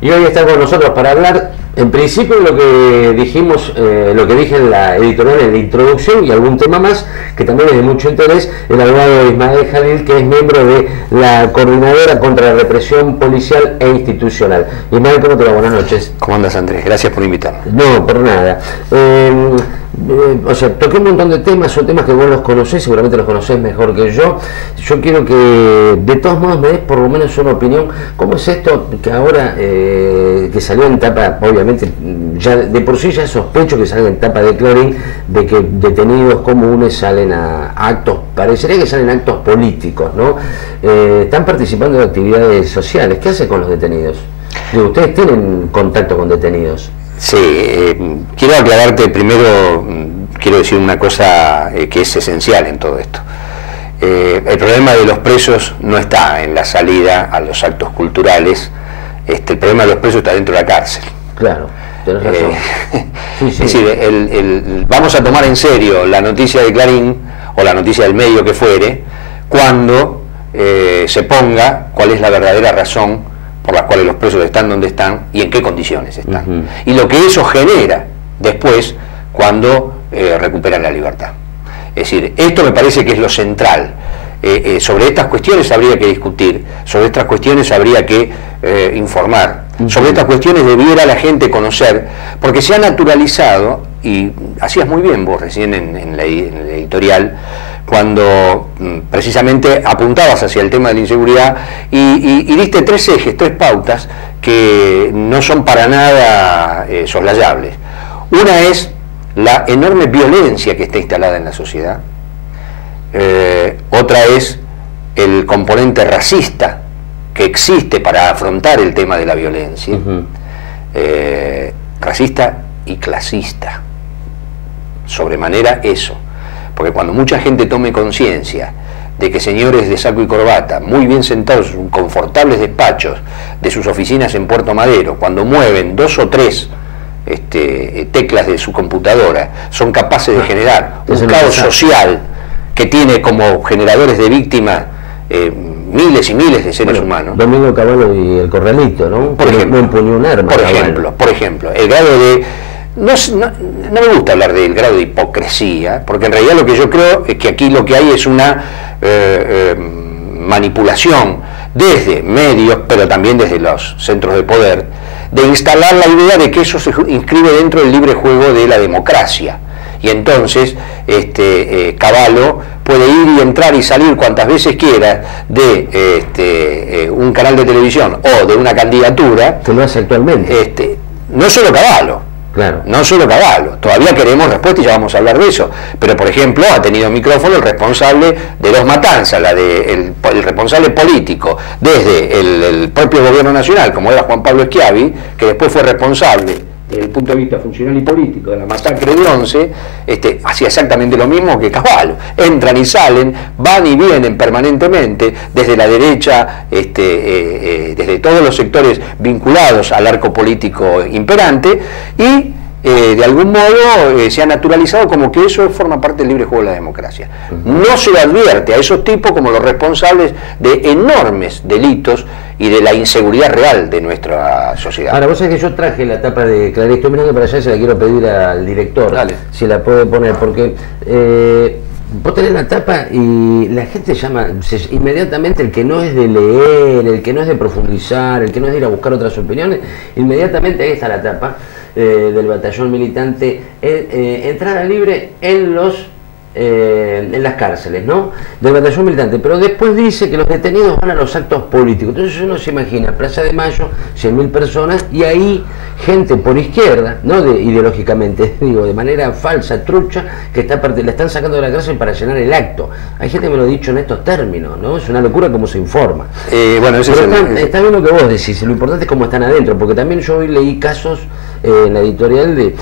Y hoy está con nosotros para hablar, en principio, lo que dijimos, lo que dije en la editorial, en la introducción, y algún tema más, que también es de mucho interés, el abogado Ismael Jalil, que es miembro de la Coordinadora contra la Represión Policial e Institucional. Ismael, ¿cómo te va? Buenas noches. ¿Cómo andas, Andrés? Gracias por invitarme. No, por nada. O sea, toqué un montón de temas, son temas que vos los conocés, seguramente los conocés mejor que yo. Yo quiero que de todos modos me des por lo menos una opinión. ¿Cómo es esto que ahora, que salió en tapa, obviamente, ya de por sí ya sospecho que salga en tapa de Clarín, de que detenidos comunes salen a actos, parecería que salen a actos políticos, ¿no? Están participando de actividades sociales. ¿Qué hace con los detenidos? ¿Ustedes tienen contacto con detenidos? Sí, quiero aclararte primero, quiero decir una cosa que es esencial en todo esto. El problema de los presos no está en la salida a los actos culturales, el problema de los presos está dentro de la cárcel. Claro, tenés razón. Sí, sí. Es decir, vamos a tomar en serio la noticia de Clarín, o la noticia del medio que fuere, cuando se ponga cuál es la verdadera razón por las cuales los presos están donde están y en qué condiciones están. Y lo que eso genera después cuando recuperan la libertad. Es decir, esto me parece que es lo central. Sobre estas cuestiones habría que discutir, sobre estas cuestiones habría que informar, sobre estas cuestiones debiera la gente conocer, porque se ha naturalizado, y hacías muy bien vos recién en la editorial, cuando precisamente apuntabas hacia el tema de la inseguridad y diste tres ejes, tres pautas que no son para nada soslayables. Una es la enorme violencia que está instalada en la sociedad, otra es el componente racista que existe para afrontar el tema de la violencia, racista y clasista, sobremanera eso. Porque cuando mucha gente tome conciencia de que señores de saco y corbata, muy bien sentados en confortables despachos de sus oficinas en Puerto Madero, cuando mueven 2 o 3 teclas de su computadora, son capaces de generar un caos social que tiene como generadores de víctimas miles y miles de seres humanos. Domingo Cavallo y el Corralito, ¿no? Por ejemplo, no empuñó un arma. Por ejemplo, el grado de... No me gusta hablar del grado de hipocresía, porque en realidad lo que yo creo es que aquí lo que hay es una manipulación desde medios, pero también desde los centros de poder, de instalar la idea de que eso se inscribe dentro del libre juego de la democracia. Y entonces Cavallo puede ir y entrar y salir cuantas veces quiera de un canal de televisión o de una candidatura. Que lo hace actualmente. No solo Cavallo. Claro. No solo Cavallo, todavía queremos respuesta y ya vamos a hablar de eso, pero por ejemplo ha tenido micrófono el responsable de Dos Matanzas, el responsable político desde el propio gobierno nacional, como era Juan Pablo Schiavi, que después fue responsable desde el punto de vista funcional y político de la masacre de Once, hacía exactamente lo mismo que Cavallo. Entran y salen, van y vienen permanentemente desde la derecha, desde todos los sectores vinculados al arco político imperante, y de algún modo se ha naturalizado como que eso forma parte del libre juego de la democracia. No se le advierte a esos tipos como los responsables de enormes delitos y de la inseguridad real de nuestra sociedad. Ahora, vos sabés que yo traje la tapa de Clarín, estoy mirando para allá y se la quiero pedir al director. Dale. Si la puede poner, porque vos tenés la tapa y la gente llama, inmediatamente el que no es de leer, el que no es de profundizar, el que no es de ir a buscar otras opiniones, inmediatamente ahí está la tapa del batallón militante, entrada libre en las cárceles, ¿no? Del batallón militante, pero después dice que los detenidos van a los actos políticos. Entonces uno se imagina Plaza de Mayo, 100.000 personas, y ahí gente por izquierda, no ideológicamente, digo, de manera falsa, trucha, que la están sacando de la cárcel para llenar el acto. Hay gente que me lo ha dicho en estos términos, ¿no? Es una locura cómo se informa. Bueno, eso está bien lo que vos decís, lo importante es cómo están adentro, porque también yo hoy leí casos en la editorial de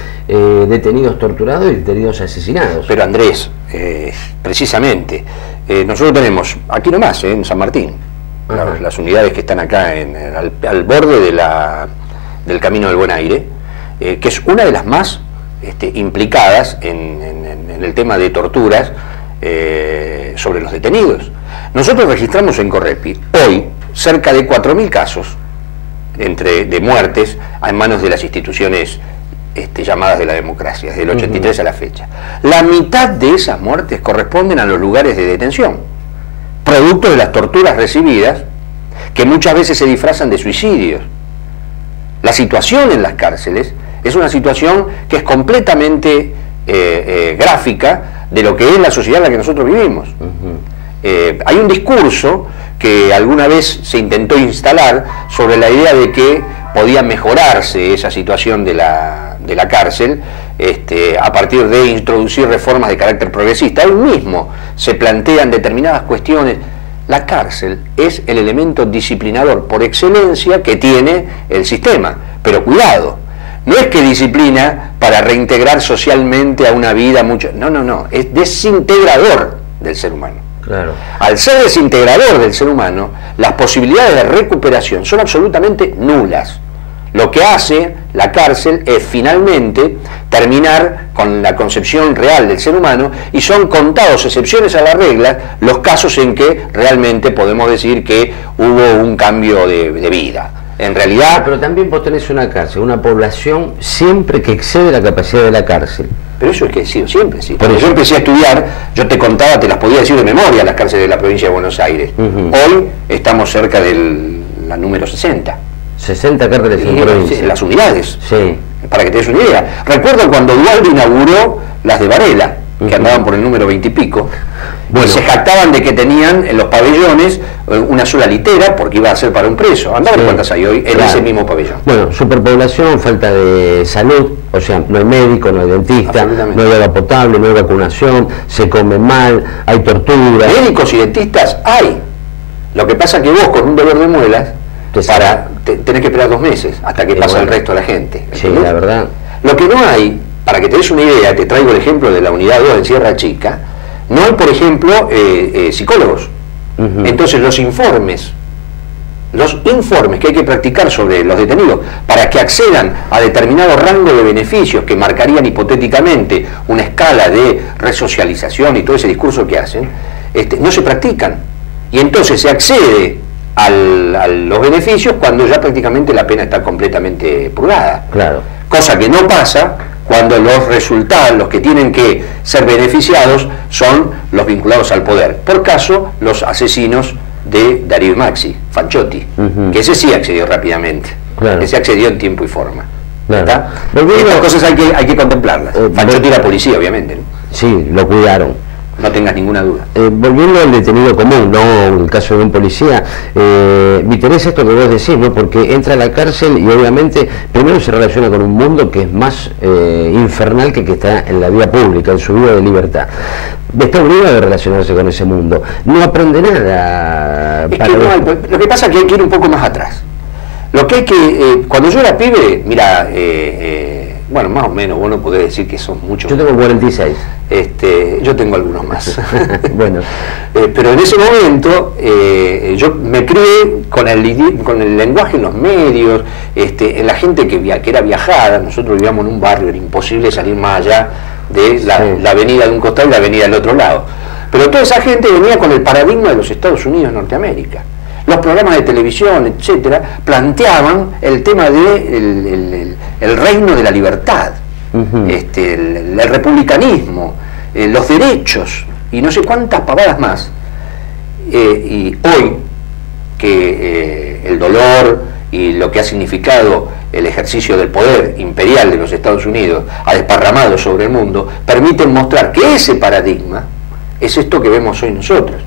detenidos torturados y detenidos asesinados. Pero Andrés, precisamente, nosotros tenemos aquí nomás, en San Martín, las unidades que están acá al borde del Camino del Buen Aire, que es una de las más implicadas en el tema de torturas sobre los detenidos. Nosotros registramos en Correpi hoy cerca de 4.000 casos de muertes en manos de las instituciones llamadas de la democracia, desde el 83 a la fecha. La mitad de esas muertes corresponden a los lugares de detención, producto de las torturas recibidas, que muchas veces se disfrazan de suicidios. La situación en las cárceles es una situación que es completamente gráfica de lo que es la sociedad en la que nosotros vivimos. Hay un discurso que alguna vez se intentó instalar sobre la idea de que podía mejorarse esa situación de la cárcel a partir de introducir reformas de carácter progresista. Hoy mismo se plantean determinadas cuestiones. La cárcel es el elemento disciplinador por excelencia que tiene el sistema, pero cuidado, no es que disciplina para reintegrar socialmente a una vida mucho, no, es desintegrador del ser humano. Claro. Al ser desintegrador del ser humano, las posibilidades de recuperación son absolutamente nulas. Lo que hace la cárcel es finalmente terminar con la concepción real del ser humano, y son contados, excepciones a la regla, los casos en que realmente podemos decir que hubo un cambio de vida. En realidad... Pero también vos tenés una cárcel, una población siempre que excede la capacidad de la cárcel. Pero eso es que he sido siempre, sí. Cuando yo empecé a estudiar, yo te contaba, te las podía decir de memoria, las cárceles de la provincia de Buenos Aires. Hoy estamos cerca de la número 60. 60 cárceles en provincia. Las unidades. Sí. Para que te des una idea. Recuerdo cuando Dualde inauguró las de Varela, que andaban por el número 20 y pico, y se jactaban de que tenían en los pabellones una sola litera, porque iba a ser para un preso. Andá a ver cuántas hay hoy en ese mismo pabellón. Bueno, superpoblación, falta de salud, o sea, no hay médico, no hay dentista, no hay agua potable, no hay vacunación, se come mal, hay tortura. Médicos y dentistas hay. Lo que pasa es que vos con un dolor de muelas, tenés que esperar 2 meses hasta que pasa el resto de la gente. Sí, la verdad. Lo que no hay, para que te des una idea, te traigo el ejemplo de la unidad 2 en Sierra Chica, no hay, por ejemplo, psicólogos. Entonces los informes que hay que practicar sobre los detenidos para que accedan a determinado rango de beneficios que marcarían hipotéticamente una escala de resocialización y todo ese discurso que hacen, no se practican. Y entonces se accede a los beneficios cuando ya prácticamente la pena está completamente purgada. Claro. Cosa que no pasa cuando los resultados, los que tienen que ser beneficiados, son los vinculados al poder. Por caso, los asesinos de Darío Maxi, Fanchotti, que ese sí accedió rápidamente. Claro. Ese accedió en tiempo y forma. Claro. Estas cosas hay que contemplarlas. Fanchotti era policía, obviamente, ¿no? Sí, lo cuidaron. No tengas ninguna duda. Volviendo al detenido común, no el caso de un policía, me interesa esto que vos decís, ¿no? Porque entra a la cárcel y obviamente primero se relaciona con un mundo que es más infernal que está en la vida pública, en su vida de libertad. Está obligado a relacionarse con ese mundo. No aprende nada. Lo que pasa es que hay que ir un poco más atrás. Lo que hay que... cuando yo era pibe, mira... bueno, más o menos, vos no podés decir que son muchos. Yo tengo 46. Yo tengo algunos más. Bueno. Pero en ese momento yo me crié con el lenguaje en los medios, en la gente que era viajada. Nosotros vivíamos en un barrio, era imposible salir más allá de la avenida de un costado y la avenida del otro lado. Pero toda esa gente venía con el paradigma de los Estados Unidos de Norteamérica. Los programas de televisión, etcétera, planteaban el tema de el reino de la libertad, el republicanismo, los derechos y no sé cuántas pavadas más. Y hoy que el dolor y lo que ha significado el ejercicio del poder imperial de los Estados Unidos ha desparramado sobre el mundo, permiten mostrar que ese paradigma es esto que vemos hoy nosotros,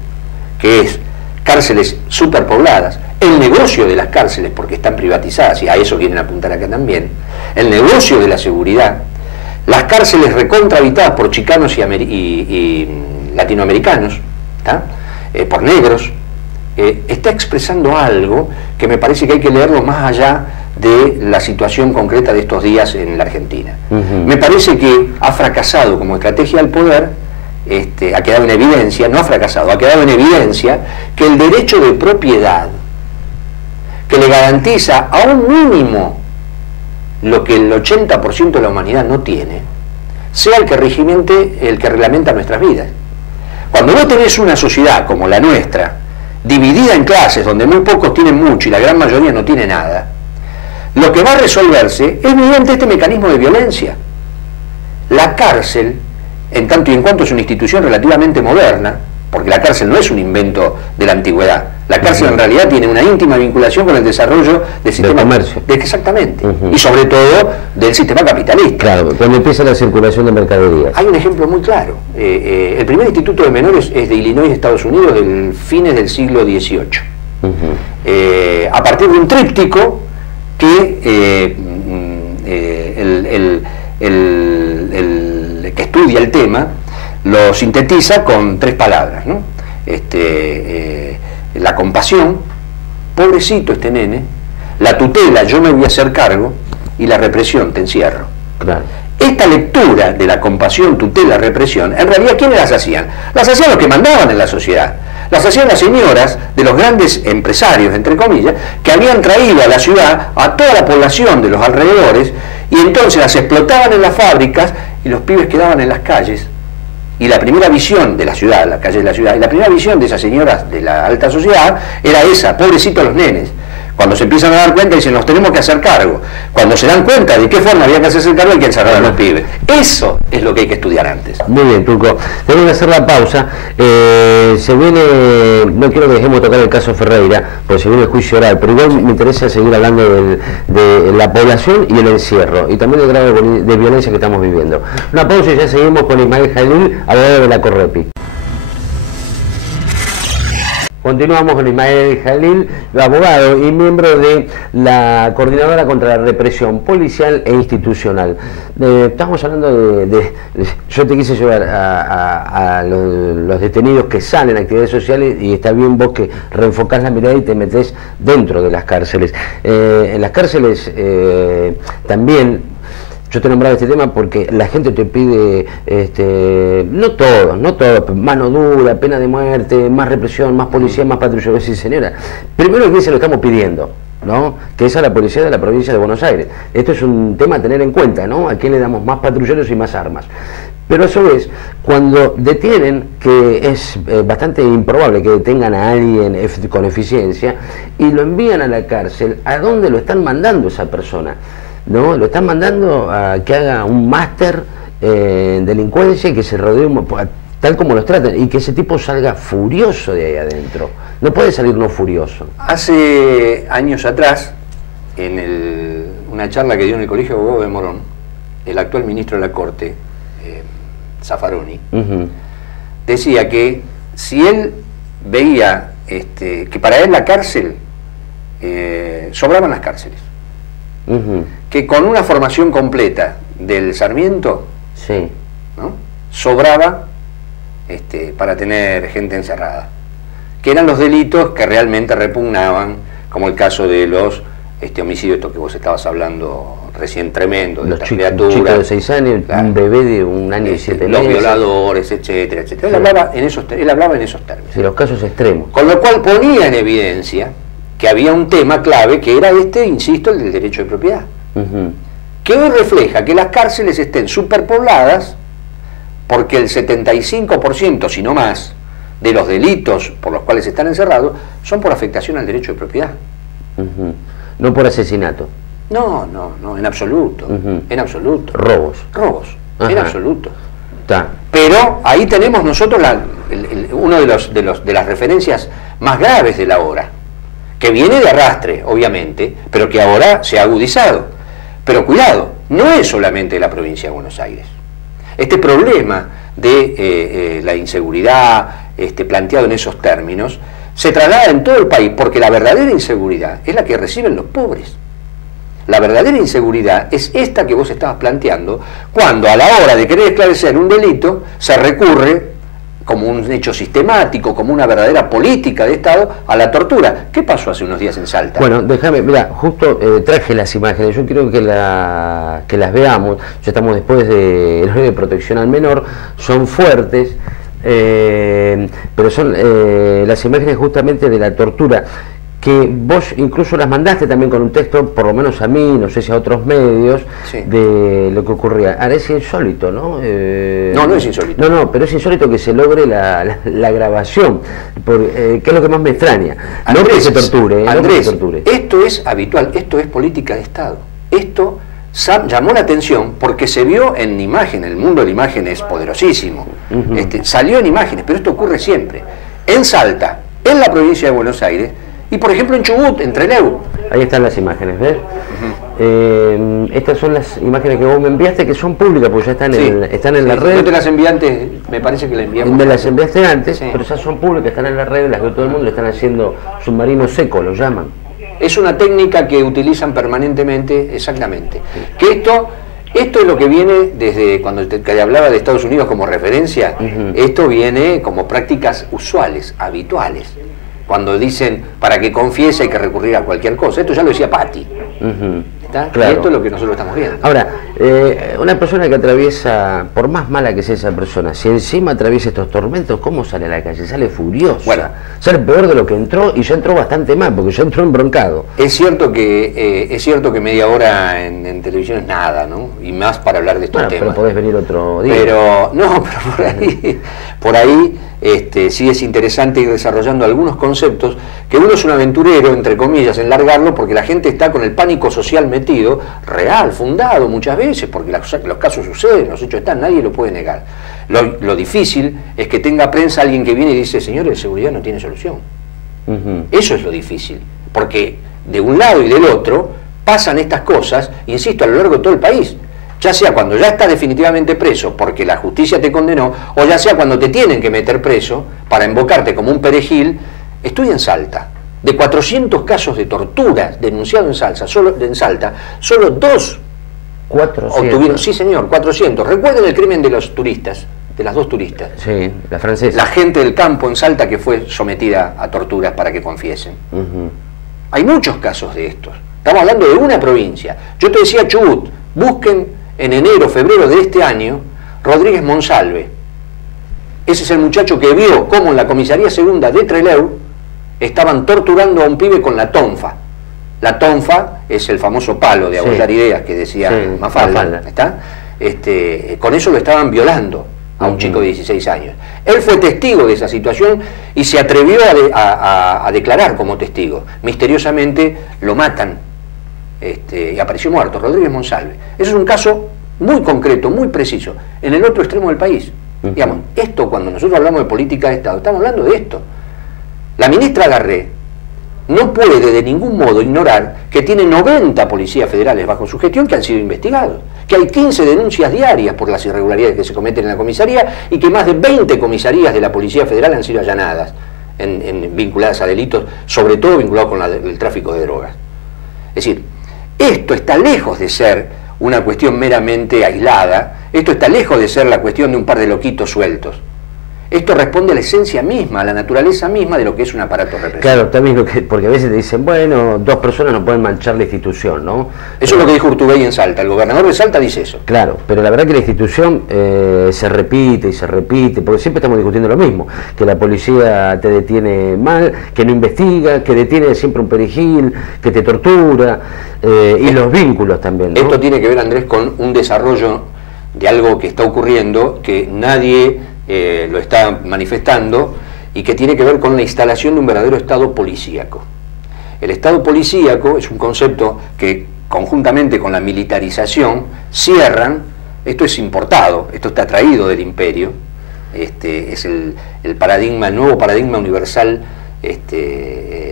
que es cárceles superpobladas, el negocio de las cárceles porque están privatizadas, y a eso quieren apuntar acá también, el negocio de la seguridad, las cárceles recontrahabitadas por chicanos y latinoamericanos, por negros, está expresando algo que me parece que hay que leerlo más allá de la situación concreta de estos días en la Argentina. Me parece que ha fracasado como estrategia del poder. Ha quedado en evidencia, no ha fracasado, ha quedado en evidencia que el derecho de propiedad que le garantiza a un mínimo lo que el 80% de la humanidad no tiene, sea el que reglamenta nuestras vidas. Cuando vos tenés una sociedad como la nuestra, dividida en clases, donde muy pocos tienen mucho y la gran mayoría no tiene nada, lo que va a resolverse es mediante este mecanismo de violencia. La cárcel, en tanto y en cuanto es una institución relativamente moderna, porque la cárcel no es un invento de la antigüedad, la cárcel en realidad tiene una íntima vinculación con el desarrollo del sistema de comercio. Exactamente, y sobre todo del sistema capitalista. Claro, cuando empieza la circulación de mercaderías. Hay un ejemplo muy claro. El primer instituto de menores es de Illinois, Estados Unidos, del fines del siglo XVIII. A partir de un tríptico que el que estudia el tema lo sintetiza con 3 palabras, ¿no? La compasión, pobrecito este nene; la tutela, yo me voy a hacer cargo; y la represión, te encierro. Claro. Esta lectura de la compasión, tutela, represión, en realidad, ¿quiénes las hacían? Las hacían los que mandaban en la sociedad. Las hacían las señoras de los grandes empresarios, entre comillas, que habían traído a la ciudad a toda la población de los alrededores, y entonces las explotaban en las fábricas y los pibes quedaban en las calles. Y la primera visión de la ciudad, la calle de la ciudad, y la primera visión de esas señoras de la alta sociedad era esa: pobrecitos los nenes. Cuando se empiezan a dar cuenta, dicen, nos tenemos que hacer cargo. Cucuando se dan cuenta de qué forma había que hacerse cargo, hay que encerrar a los pibes. Eso es lo que hay que estudiar antes. Muy bien, Turco. Tenemos que hacer la pausa. Se viene, no quiero que dejemos tocar el caso Ferreira, porque se viene el juicio oral, pero igual me interesa seguir hablando de la población y el encierro, y también del grado de violencia que estamos viviendo. Una pausa y ya seguimos con Ismael Jalil, abogado de la Correpi. Continuamos con Ismael Jalil, abogado y miembro de la Coordinadora contra la Represión Policial e Institucional. Estamos hablando yo te quise llevar a los detenidos que salen a actividades sociales, y está bien vos que reenfocás la mirada y te metés dentro de las cárceles. En las cárceles también... Yo te nombraba este tema porque la gente te pide, no todo, mano dura, pena de muerte, más represión, más policía, más patrulla. Sí, señora, primero que se lo estamos pidiendo, ¿no? Que es a la policía de la provincia de Buenos Aires. Esto es un tema a tener en cuenta, ¿no? ¿A quién le damos más patrulleros y más armas? Pero a su vez, cuando detienen, que es bastante improbable que detengan a alguien con eficiencia, y lo envían a la cárcel, ¿a dónde lo están mandando esa persona? ¿No? Lo están mandando a que haga un máster en delincuencia y que se rodee tal como los tratan, y que ese tipo salga furioso de ahí adentro. No puede salir no furioso. Hace años atrás, en una charla que dio en el Colegio de Abogados de Morón, el actual ministro de la Corte, Zaffaroni, decía que si él veía que para él la cárcel, sobraban las cárceles. Que con una formación completa del Sarmiento, sí, ¿no?, sobraba para tener gente encerrada, que eran los delitos que realmente repugnaban, como el caso de los homicidios, esto que vos estabas hablando recién, tremendo, de los estas chicos, criaturas, un chico de 6 años, claro, un bebé de 1 año y 7 meses, los violadores, etcétera, etcétera. Él hablaba en esos términos. Sí, los casos extremos. Con lo cual ponía en evidencia que había un tema clave, que era insisto, el del derecho de propiedad. Que hoy refleja que las cárceles estén superpobladas, porque el 75%, si no más, de los delitos por los cuales están encerrados son por afectación al derecho de propiedad. No por asesinato. No, en absoluto. En absoluto. Robos. En absoluto. Está. Pero ahí tenemos nosotros uno de las referencias más graves de la hora, que viene de arrastre, obviamente, pero que ahora se ha agudizado. Pero cuidado, no es solamente de la provincia de Buenos Aires. Este problema de la inseguridad planteado en esos términos se traslada en todo el país, porque la verdadera inseguridad es la que reciben los pobres. La verdadera inseguridad es esta que vos estabas planteando, cuando a la hora de querer esclarecer un delito se recurre, como un hecho sistemático, como una verdadera política de Estado, a la tortura. ¿Qué pasó hace unos días en Salta? Bueno, déjame, mira, justo traje las imágenes, yo quiero que las veamos. Ya estamos después del horario de protección al menor, son fuertes, pero son las imágenes justamente de la tortura que vos incluso las mandaste también con un texto, por lo menos a mí, no sé si a otros medios, sí, de lo que ocurría. Ahora es insólito, ¿no? No es insólito. No, pero es insólito que se logre la grabación, que es lo que más me extraña. Andrés, no que se torture. Andrés, no que se torture. Esto es habitual, esto es política de Estado. Esto llamó la atención porque se vio en imagen, el mundo de la imagen es poderosísimo. Salió en imágenes, pero esto ocurre siempre. En Salta, en la provincia de Buenos Aires, y por ejemplo en Chubut, en Trelew. Ahí están las imágenes, ¿ves? Estas son las imágenes que vos me enviaste, que son públicas, porque ya están, están en la red. Yo te las envié antes, me parece que las enviamos. Me las enviaste antes, sí, pero ya son públicas, están en la red, las que todo el mundo le están haciendo submarino seco, lo llaman. Es una técnica que utilizan permanentemente, exactamente. Que esto es lo que viene desde cuando te hablaba de Estados Unidos como referencia, esto viene como prácticas usuales, habituales. Cuando dicen, para que confiese hay que recurrir a cualquier cosa. Esto ya lo decía Patti. Claro. Y esto es lo que nosotros estamos viendo. Ahora, una persona que atraviesa, por más mala que sea esa persona, si encima atraviesa estos tormentos, ¿cómo sale a la calle? Sale furioso. Bueno, sale peor de lo que entró, y ya entró bastante mal, porque ya entró embroncado. Es cierto que media hora en televisión es nada, ¿no? Y más para hablar de estos temas. Pero podés venir otro día. Pero por ahí sí es interesante ir desarrollando algunos conceptos, que uno es un aventurero, entre comillas, en largarlo, porque la gente está con el pánico social metido, real, fundado muchas veces, porque los casos suceden, los hechos están, nadie lo puede negar. Lo difícil es que tenga prensa alguien que viene y dice, señores, de seguridad no tiene solución. Eso es lo difícil, porque de un lado y del otro pasan estas cosas, insisto, a lo largo de todo el país. Ya sea cuando ya estás definitivamente preso porque la justicia te condenó, o ya sea cuando te tienen que meter preso para invocarte como un perejil. Estoy en Salta. De 400 casos de tortura denunciados en Salta, solo 2 obtuvieron. Sí, señor, 400. Recuerden el crimen de los turistas, de las 2 turistas. Sí, la francesa. La gente del campo en Salta que fue sometida a torturas para que confiesen. Hay muchos casos de estos. Estamos hablando de una provincia. Yo te decía Chubut, busquen en enero, febrero de este año, Rodríguez Monsalve. Ese es el muchacho que vio cómo en la comisaría segunda de Trelew estaban torturando a un pibe con la tonfa. La tonfa es el famoso palo de abollar ideas que decía Mafalda. ¿Está? Con eso lo estaban violando a un chico de 16 años. Él fue testigo de esa situación y se atrevió a declarar como testigo. Misteriosamente lo matan. Y apareció muerto, Rodríguez Monsalve. Eso es un caso muy concreto, muy preciso, en el otro extremo del país. Digamos, esto, cuando nosotros hablamos de política de Estado, estamos hablando de esto. La ministra Garré no puede de ningún modo ignorar que tiene 90 policías federales bajo su gestión que han sido investigados, que hay 15 denuncias diarias por las irregularidades que se cometen en la comisaría y que más de 20 comisarías de la Policía Federal han sido allanadas, vinculadas a delitos, sobre todo vinculados con el tráfico de drogas. Es decir, esto está lejos de ser una cuestión meramente aislada, esto está lejos de ser la cuestión de un par de loquitos sueltos. Esto responde a la esencia misma, a la naturaleza misma de lo que es un aparato represivo. Claro, también porque a veces te dicen, bueno, 2 personas no pueden manchar la institución, ¿no? Eso es lo que dijo Urtubey en Salta, el gobernador de Salta dice eso. Claro, pero la verdad que la institución se repite y se repite, porque siempre estamos discutiendo lo mismo, que la policía te detiene mal, que no investiga, que detiene siempre un perejil, que te tortura, y los vínculos también, ¿no? Esto tiene que ver, Andrés, con un desarrollo de algo que está ocurriendo, que nadie lo está manifestando, y que tiene que ver con la instalación de un verdadero Estado policíaco. El Estado policíaco es un concepto que, conjuntamente con la militarización, cierran. Esto es importado, esto está traído del imperio, es el paradigma, el nuevo paradigma universal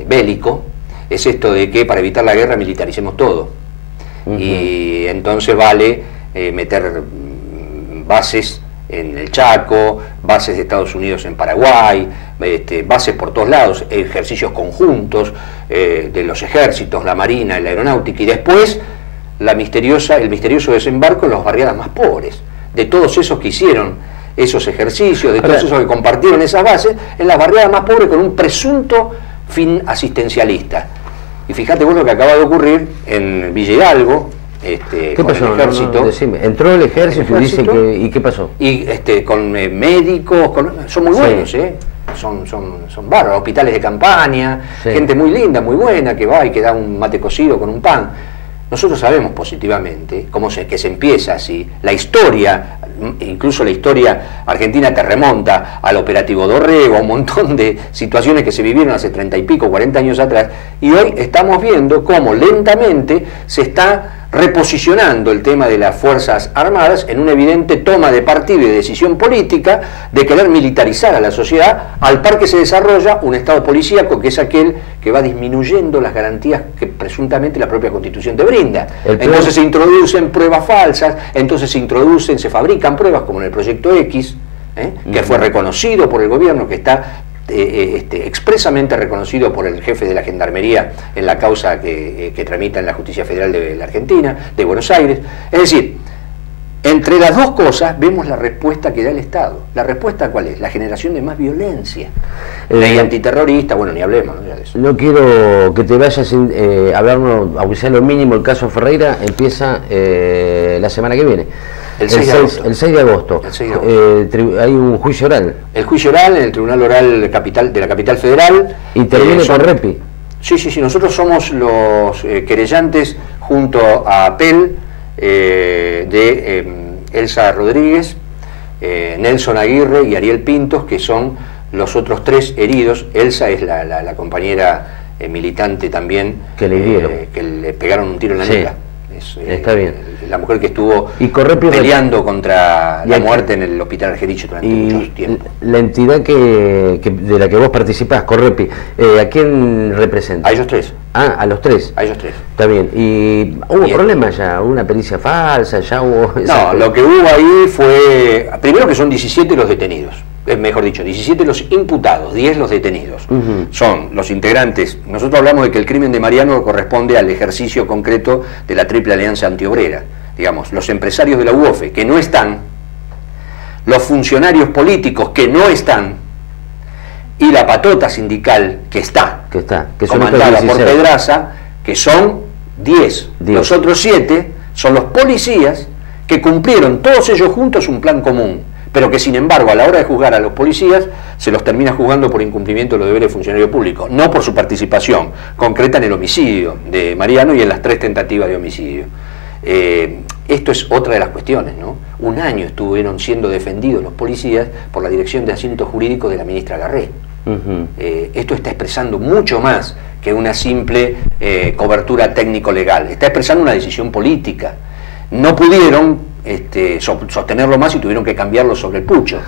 bélico, es esto de que para evitar la guerra militaricemos todo. Y entonces vale meter bases en el Chaco, bases de Estados Unidos en Paraguay, bases por todos lados, ejercicios conjuntos de los ejércitos, la marina, la aeronáutica, y después el misterioso desembarco en las barriadas más pobres, de todos esos que hicieron esos ejercicios, de todos esos que compartieron esas bases, en las barriadas más pobres con un presunto fin asistencialista. Y fíjate vos lo que acaba de ocurrir en Villa Hidalgo, ¿qué pasó? El ejército. Entró el ejército y dice que... ¿Y qué pasó? Y con médicos, son muy buenos, son bárbaros, hospitales de campaña, Sí. gente muy linda, muy buena, que va y que da un mate cocido con un pan. Nosotros sabemos positivamente que se empieza así. La historia, incluso la historia argentina te remonta al operativo Dorrego, a un montón de situaciones que se vivieron hace 30 y pico, 40 años atrás, y hoy estamos viendo cómo lentamente se está reposicionando el tema de las Fuerzas Armadas en una evidente toma de partido y de decisión política de querer militarizar a la sociedad, al par que se desarrolla un Estado policíaco que es aquel que va disminuyendo las garantías que presuntamente la propia Constitución te brinda. Entonces se introducen pruebas falsas, entonces se fabrican pruebas como en el Proyecto X, que fue reconocido por el gobierno, que está expresamente reconocido por el jefe de la Gendarmería en la causa que tramita en la Justicia Federal de la Argentina, de Buenos Aires. Es decir, entre las dos cosas vemos la respuesta que da el Estado. ¿La respuesta cuál es? La generación de más violencia. Ley antiterrorista, bueno, ni hablemos, ¿no? De eso. No quiero que te vayas sin hablarnos, aunque sea lo mínimo, el caso Ferreira empieza la semana que viene. El 6 de agosto. El 6 de agosto. Hay un juicio oral. El juicio oral en el Tribunal Oral de la Capital Federal. ¿Interviene con Repi? Sí, nosotros somos los querellantes junto a APEL, de Elsa Rodríguez, Nelson Aguirre y Ariel Pintos, que son los otros 3 heridos. Elsa es la compañera militante también, que le hirieron, que le pegaron un tiro en la nuca. Está bien. La mujer que estuvo peleando contra la muerte en el hospital Argerich durante mucho tiempo. La entidad de la que vos participás, Correpi, ¿a quién representa? A ellos 3. Ah, a los 3. A ellos 3. Está bien. ¿Y hubo problemas ya? ¿Hubo una pericia falsa? ¿Ya hubo...? No, lo que hubo ahí fue... Primero que son 17 los detenidos. Mejor dicho, 17 los imputados, 10 los detenidos. Son los integrantes. Nosotros hablamos de que el crimen de Mariano corresponde al ejercicio concreto de la Triple Alianza Antiobrera. Digamos, los empresarios de la UOFE que no están, los funcionarios políticos que no están, y la patota sindical que está comandada por Pedraza, que son 10. Los otros 7 son los policías que cumplieron todos ellos juntos un plan común, pero que sin embargo a la hora de juzgar a los policías se los termina juzgando por incumplimiento de los deberes de funcionario público, no por su participación concreta en el homicidio de Mariano y en las 3 tentativas de homicidio. Esto es otra de las cuestiones, ¿no? Un año estuvieron siendo defendidos los policías por la Dirección de Asuntos Jurídicos de la ministra Garré. Esto está expresando mucho más que una simple cobertura técnico-legal, está expresando una decisión política. No pudieron sostenerlo más y tuvieron que cambiarlo sobre el pucho.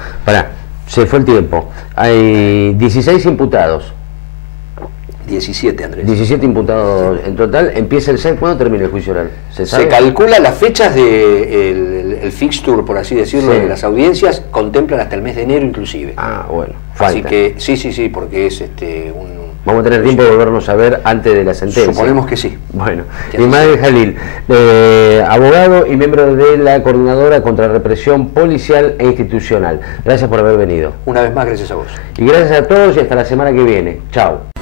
Se fue el tiempo. Hay 16 imputados. 17, Andrés. 17 imputados en total. Empieza el 6. ¿Cuándo termina el juicio oral? Se calcula las fechas el fixture, por así decirlo, de las audiencias, contemplan hasta el mes de enero inclusive. Ah, bueno. Falta. Así que sí, porque es Vamos a tener tiempo de volvernos a ver antes de la sentencia. Suponemos que sí. Bueno, Ismael Jalil, abogado y miembro de la Coordinadora contra la Represión Policial e Institucional. Gracias por haber venido. Una vez más, gracias a vos. Y gracias a todos y hasta la semana que viene. Chao.